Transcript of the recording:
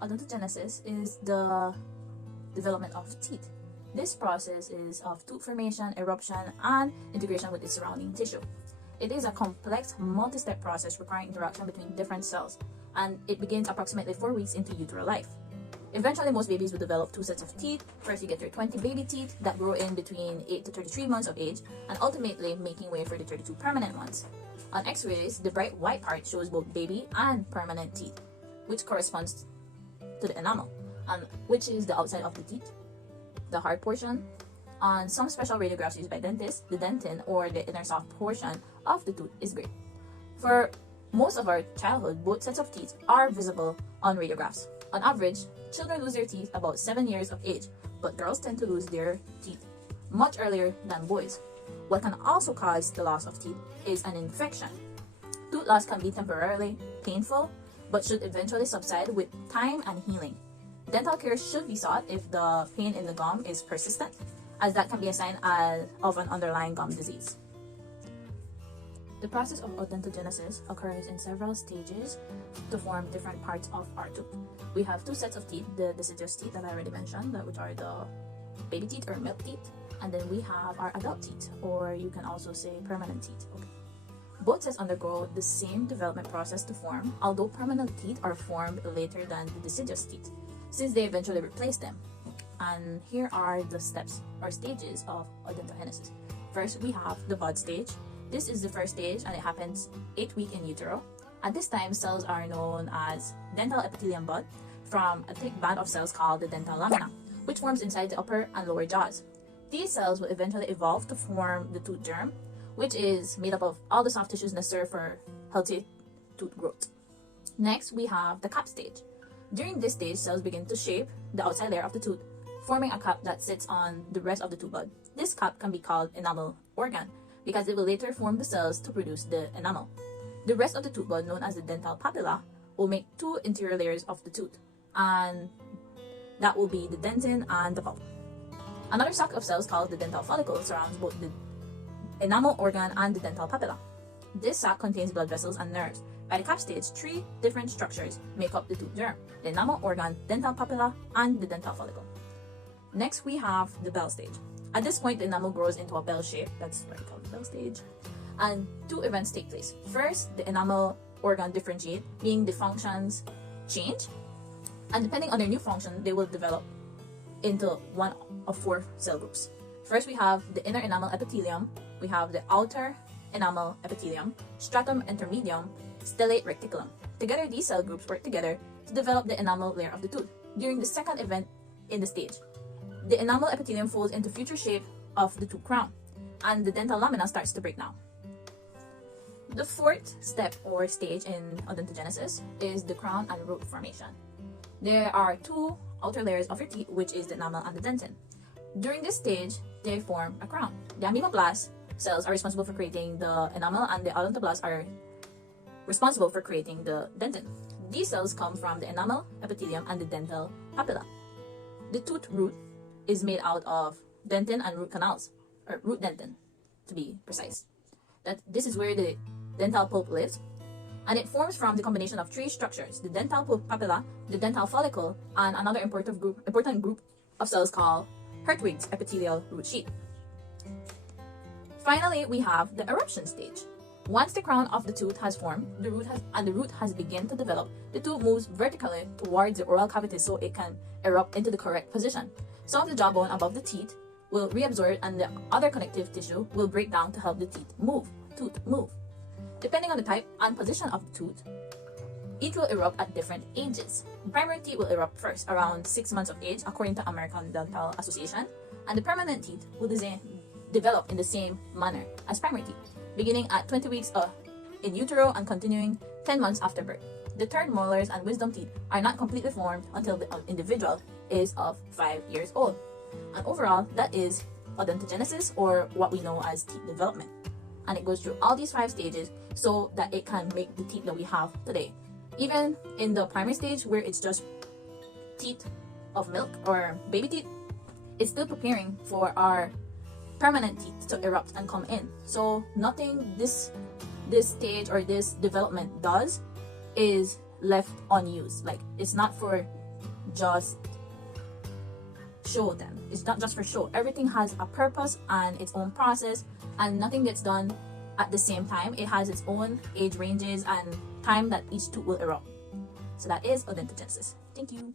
Odontogenesis is the development of teeth. This process is of tooth formation, eruption, and integration with its surrounding tissue. It is a complex, multi-step process requiring interaction between different cells, and it begins approximately 4 weeks into uterine life. Eventually, most babies will develop two sets of teeth. First, you get your 20 baby teeth that grow in between 8 to 33 months of age, and ultimately making way for the 32 permanent ones. On x-rays, the bright white part shows both baby and permanent teeth, which corresponds to the enamel, and which is the outside of the teeth, the hard portion. On some special radiographs used by dentists, the dentin, or the inner soft portion of the tooth, is gray. For most of our childhood, both sets of teeth are visible on radiographs. On average, children lose their teeth about 7 years of age, but girls tend to lose their teeth much earlier than boys. What can also cause the loss of teeth is an infection. Tooth loss can be temporarily painful, but should eventually subside with time and healing. Dental care should be sought if the pain in the gum is persistent, as that can be a sign of an underlying gum disease. The process of odontogenesis occurs in several stages to form different parts of our tooth. We have two sets of teeth, the deciduous teeth that I already mentioned, which are the baby teeth or milk teeth, and then we have our adult teeth, or you can also say permanent teeth. Okay. Both sets undergo the same development process to form, although permanent teeth are formed later than the deciduous teeth, since they eventually replace them. And here are the steps or stages of odontogenesis. First, we have the bud stage. This is the first stage, and it happens 8 weeks in utero. At this time, cells are known as dental epithelium bud from a thick band of cells called the dental lamina, which forms inside the upper and lower jaws. These cells will eventually evolve to form the tooth germ, which is made up of all the soft tissues necessary for healthy tooth growth. Next, we have the cap stage. During this stage, cells begin to shape the outside layer of the tooth, forming a cap that sits on the rest of the tooth bud. This cap can be called enamel organ, because it will later form the cells to produce the enamel. The rest of the tooth bud, known as the dental papilla, will make two interior layers of the tooth, and that will be the dentin and the pulp. Another sac of cells called the dental follicle surrounds both the enamel organ and the dental papilla. This sac contains blood vessels and nerves. By the cap stage, 3 different structures make up the tooth germ: the enamel organ, dental papilla, and the dental follicle. Next, we have the bell stage. At this point, the enamel grows into a bell shape. That's what we call the bell stage. And 2 events take place. First, the enamel organ differentiate, meaning the functions change. And depending on their new function, they will develop into one of 4 cell groups. First, we have the inner enamel epithelium. We have the outer enamel epithelium, stratum intermedium, stellate reticulum. Together, these cell groups work together to develop the enamel layer of the tooth. During the second event in the stage, the enamel epithelium folds into future shape of the tooth crown, and the dental lamina starts to break down. The 4th step or stage in odontogenesis is the crown and root formation. There are 2 outer layers of your teeth, which is the enamel and the dentin. During this stage, they form a crown. The amoeboblast cells are responsible for creating the enamel, and the odontoblasts are responsible for creating the dentin. These cells come from the enamel epithelium and the dental papilla. The tooth root is made out of dentin and root canals, or root dentin to be precise. This is where the dental pulp lives, and it forms from the combination of 3 structures: the dental pulp papilla, the dental follicle, and another important group of cells called Hertwig's epithelial root sheath. Finally, we have the eruption stage. Once the crown of the tooth has formed, the root has begun to develop, the tooth moves vertically towards the oral cavity so it can erupt into the correct position. Some of the jawbone above the teeth will reabsorb, and the other connective tissue will break down to help the tooth move. Depending on the type and position of the tooth, each will erupt at different ages. Primary teeth will erupt first, around 6 months of age, according to American Dental Association, and the permanent teeth will develop in the same manner as primary teeth, beginning at 20 weeks in utero and continuing 10 months after birth. The third molars and wisdom teeth are not completely formed until the individual is of 5 years old. And overall, that is odontogenesis, or what we know as teeth development. And it goes through all these 5 stages so that it can make the teeth that we have today. Even in the primary stage, where it's just teeth of milk or baby teeth, it's still preparing for our permanent teeth to erupt and come in. So nothing this stage or this development does is left unused. Like, it's not for just show them. It's not just for show. Everything has a purpose and its own process, and nothing gets done at the same time. It has its own age ranges and time that each tooth will erupt. So that is odontogenesis. Thank you.